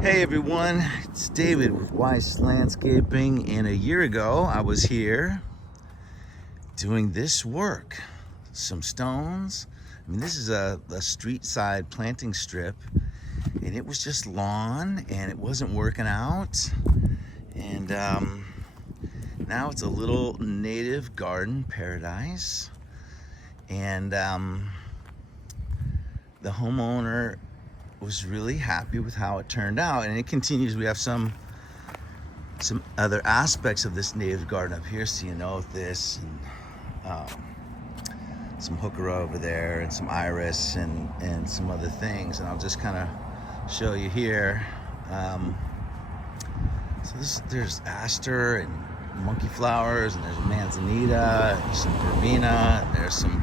Hey everyone, it's David with Weise Landscaping, and a year ago I was here doing this work. Some stones. I mean, this is a street side planting strip, and it was just lawn and it wasn't working out. And now it's a little native garden paradise, and the homeowner was really happy with how it turned out, and it continues. We have some other aspects of this native garden up here, Ceanothus and some Heuchera over there, and some iris and some other things, and I'll just kind of show you here. So there's aster and monkey flowers, and there's manzanita, and some verbena, and there's some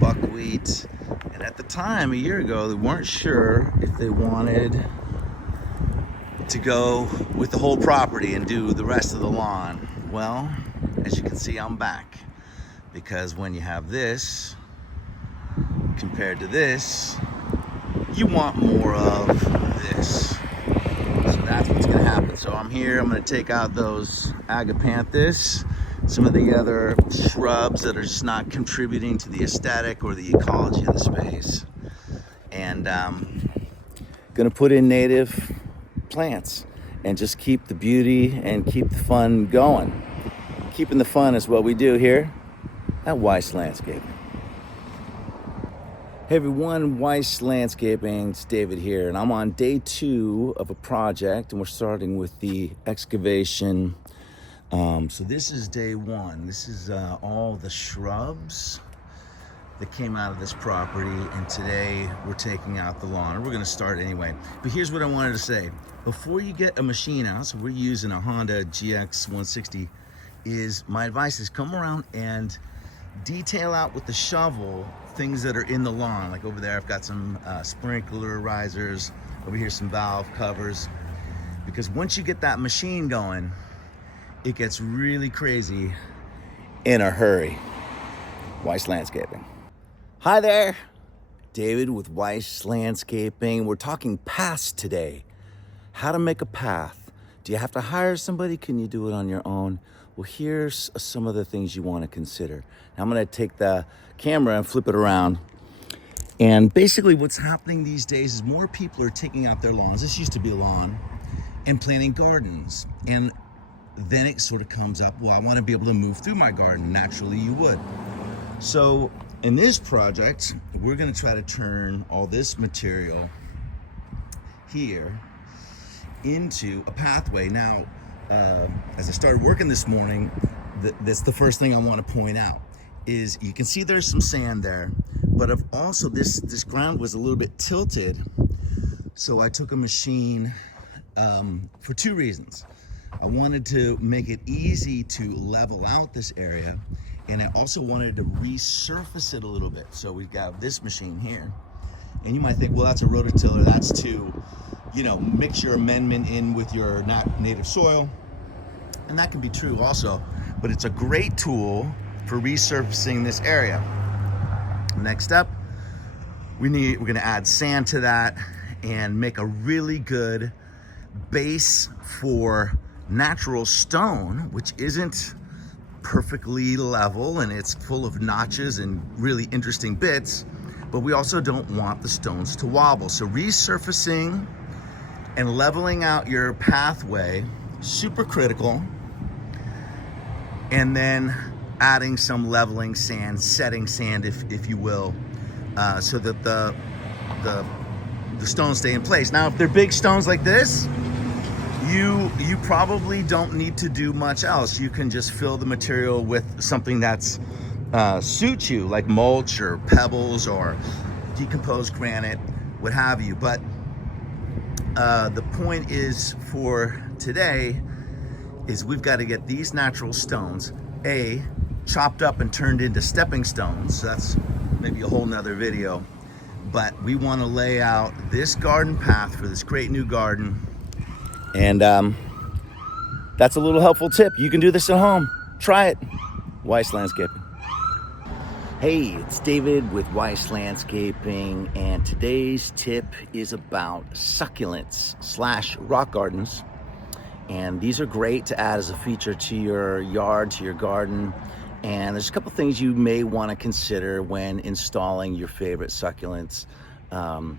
buckwheat. And at the time, a year ago, they weren't sure if they wanted to go with the whole property and do the rest of the lawn. Well, as you can see, I'm back, because when you have this compared to this, you want more of this. So that's what's gonna happen. So I'm here, I'm gonna take out those Agapanthus, some of the other shrubs that are just not contributing to the aesthetic or the ecology of the space, and gonna put in native plants and just keep the beauty and keep the fun going. Keeping the fun is what we do here at Weise Landscaping. Hey everyone, Weise Landscaping, it's David here, and I'm on day 2 of a project, and we're starting with the excavation. So this is day 1. This is all the shrubs that came out of this property, and today we're taking out the lawn, or we're gonna start anyway. But here's what I wanted to say. Before you get a machine out, so we're using a Honda GX 160, my advice is come around and detail out with the shovel things that are in the lawn. Like over there, I've got some sprinkler risers, over here some valve covers, because once you get that machine going, it gets really crazy in a hurry. Weise Landscaping. Hi there, David with Weise Landscaping. We're talking paths today. How to make a path. Do you have to hire somebody? Can you do it on your own? Well, here's some of the things you want to consider. Now, I'm gonna take the camera and flip it around. And basically what's happening these days is more people are taking out their lawns. This used to be a lawn, and planting gardens. And then it sort of comes up, well, I want to be able to move through my garden. Naturally, you would. So in this project, we're going to try to turn all this material here into a pathway. Now, as I started working this morning, that's the first thing I want to point out is you can see there's some sand there, but also this ground was a little bit tilted. So I took a machine for 2 reasons. I wanted to make it easy to level out this area, and I also wanted to resurface it a little bit. So we've got this machine here, and you might think, well, that's a rototiller, that's to, mix your amendment in with your native soil, and that can be true also, but it's a great tool for resurfacing this area. Next up, we're gonna add sand to that and make a really good base for natural stone, which isn't perfectly level and it's full of notches and really interesting bits, but we also don't want the stones to wobble. So resurfacing and leveling out your pathway, super critical. And then adding some leveling sand, setting sand, if you will, so that the stones stay in place. Now, if they're big stones like this, you probably don't need to do much else. You can just fill the material with something that's suits you, like mulch or pebbles or decomposed granite, what have you. But the point is for today is we've got to get these natural stones chopped up and turned into stepping stones. So that's maybe a whole nother video, but we want to lay out this garden path for this great new garden. And that's a little helpful tip. You can do this at home. Try it. Weise Landscaping. Hey, it's David with Weise Landscaping, and today's tip is about succulents slash rock gardens. And these are great to add as a feature to your yard, to your garden. And there's a couple things you may want to consider when installing your favorite succulents and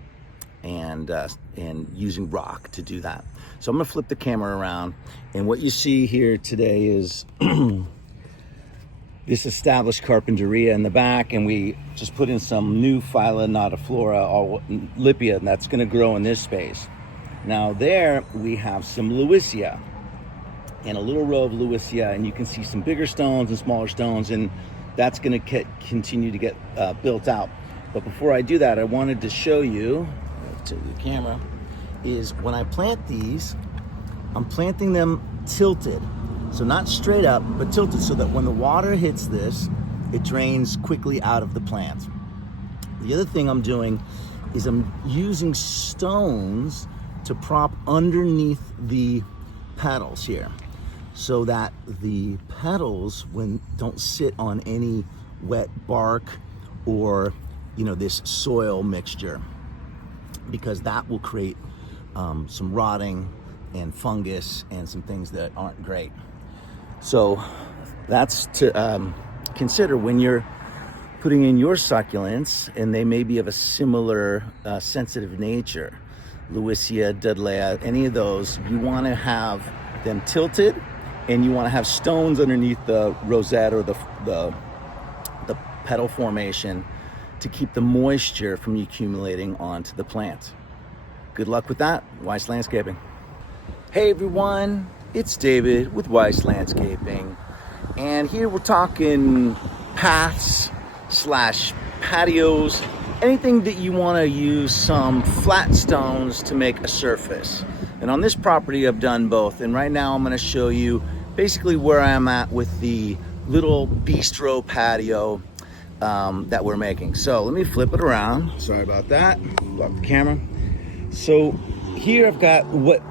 using rock to do that. So I'm gonna flip the camera around, and what you see here today is this established Carpenteria in the back, and we just put in some new Phyla, nodiflora, or lippia, and that's gonna grow in this space. Now there we have some Lewisia, and a little row of Lewisia, and you can see some bigger stones and smaller stones, and that's gonna continue to get built out. But before I do that, I wanted to show you, to the camera, is when I plant these, I'm planting them tilted. So not straight up, but tilted, so that when the water hits this, it drains quickly out of the plant. The other thing I'm doing is I'm using stones to prop underneath the petals here, so that the petals don't sit on any wet bark or this soil mixture, because that will create some rotting and fungus and some things that aren't great. So that's to consider when you're putting in your succulents, and they may be of a similar sensitive nature. Lewisia, dudleyi, any of those, you want to have them tilted, and you want to have stones underneath the rosette or the petal formation to keep the moisture from accumulating onto the plant. Good luck with that. Weise Landscaping. Hey everyone, it's David with Weise Landscaping, and here we're talking paths slash patios, anything that you want to use some flat stones to make a surface. And on this property I've done both, and right now I'm going to show you basically where I'm at with the little bistro patio that we're making. So let me flip it around. Sorry about that. Block the camera. So here I've got what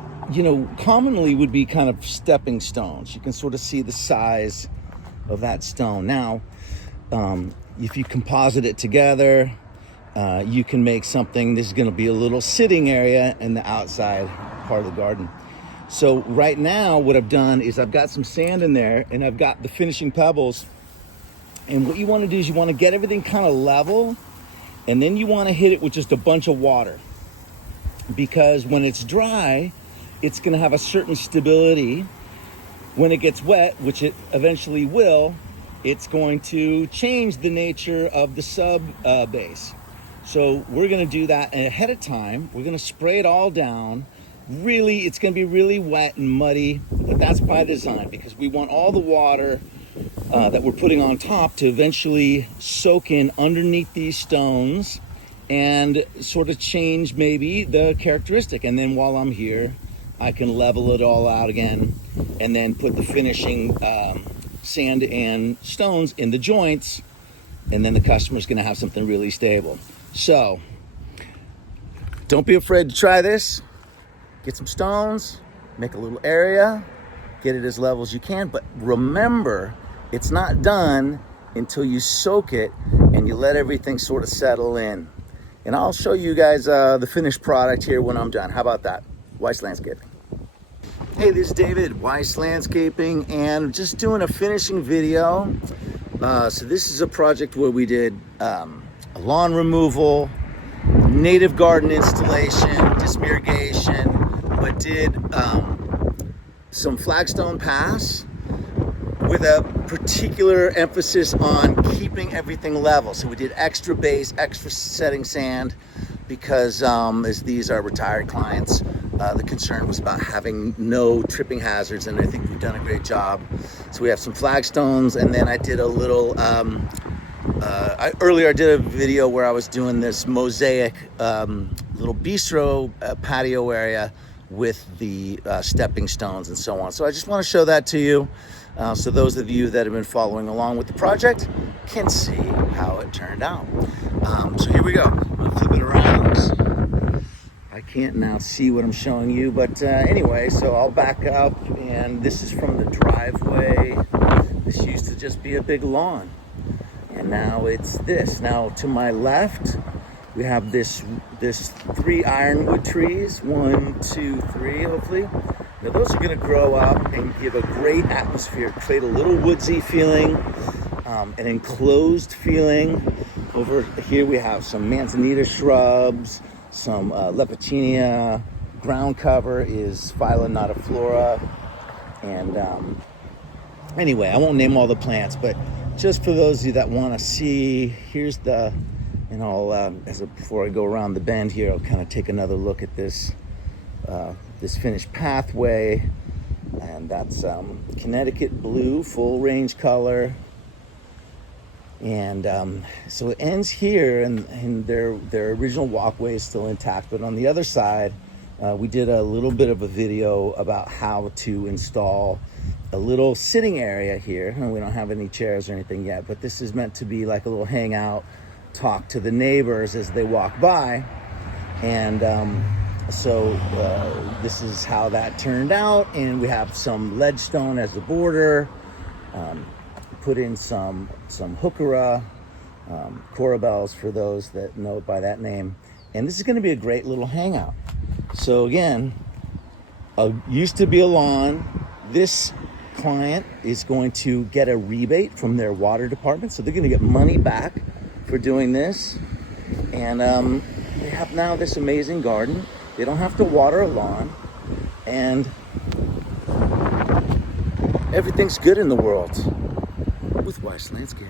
commonly would be kind of stepping stones. You can sort of see the size of that stone. Now, if you composite it together, you can make something. This is going to be a little sitting area in the outside part of the garden. So right now what I've done is I've got some sand in there, and I've got the finishing pebbles. And what you want to do is you want to get everything kind of level, and then you want to hit it with just a bunch of water, because when it's dry, it's going to have a certain stability. When it gets wet, which it eventually will, it's going to change the nature of the sub base. So we're going to do that ahead of time. We're going to spray it all down. Really, it's going to be really wet and muddy, but that's by design, because we want all the water that we're putting on top to eventually soak in underneath these stones and sort of change maybe the characteristic. And then while I'm here, I can level it all out again, and then put the finishing sand and stones in the joints, and then the customer's gonna have something really stable. So don't be afraid to try this. Get some stones, make a little area, get it as level as you can, but remember, it's not done until you soak it and you let everything sort of settle in. And I'll show you guys the finished product here when I'm done. How about that? Weise Landscaping. Hey, this is David, Weise Landscaping, and just doing a finishing video. So this is a project where we did a lawn removal, native garden installation, dismirrigation, but did some flagstone paths with a particular emphasis on keeping everything level. So we did extra base, extra setting sand, because as these are retired clients, the concern was about having no tripping hazards, and I think we've done a great job. So we have some flagstones, and then I did a little, earlier I did a video where I was doing this mosaic little bistro patio area with the stepping stones and so on. So I just want to show that to you, so those of you that have been following along with the project can see how it turned out. So here we go. I'll flip it around. I can't now see what I'm showing you, but anyway, so I'll back up, and this is from the driveway. This used to just be a big lawn, And now it's this. Now to my left, we have this 3 ironwood trees. 1, 2, 3, hopefully. Now those are gonna grow up and give a great atmosphere, create a little woodsy feeling, an enclosed feeling. Over here we have some manzanita shrubs, some Lepechinia. Ground cover is Phyla nodiflora. And anyway, I won't name all the plants, but just for those of you that want to see, here's the, and I'll, before I go around the bend here, I'll kind of take another look at this, this finished pathway. And that's Connecticut blue, full range color. And so it ends here, and their original walkway is still intact. But on the other side, we did a little bit of a video about how to install a little sitting area here. And we don't have any chairs or anything yet, but this is meant to be like a little hangout, talk to the neighbors as they walk by. And so this is how that turned out. And we have some ledgestone as the border. Put in some Heuchera, corabels for those that know it by that name. And this is going to be a great little hangout. So again, used to be a lawn. This client is going to get a rebate from their water department. So they're going to get money back for doing this. And they have now this amazing garden. They don't have to water a lawn. And everything's good in the world with Weise Landscape.